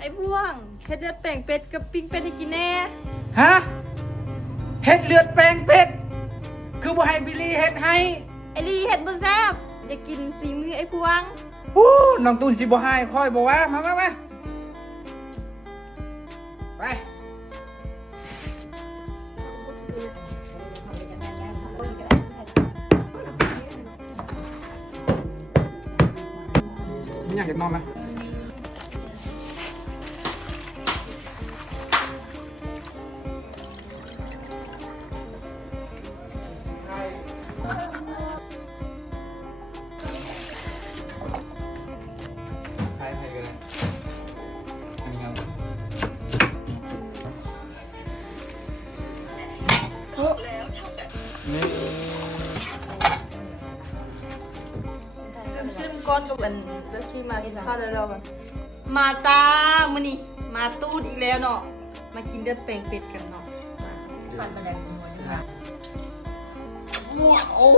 ไอ้บ่วงเฮ็ดเลือดแป้งเป็ดกับปิ้งเป็ดให้กินแน่ ฮะเฮ็ดเลือดแปลงเป็ดคือบ่ให้บิลลี่เฮ็ดให้ ไอ้ลีเฮ็ดบ่แซ่บอยากกินสีมือไอ้พวง ฮู้น้องตูนสิบ่ให้ค่อยบ่ว่ามาไปมีอยากเก็บนอนไหมใครกันเลยอันนี้ครับนี่ ซิมก้อนกับอันเจ้าขี้มากินข้าวเร็วๆกันมาจ้ามื้อนี้มาตูดอีกแล้วเนาะมากินเลือดแป้งเป็ดกันเนาะ ฟันมาแดงหัวนี่ค่ะ โอ้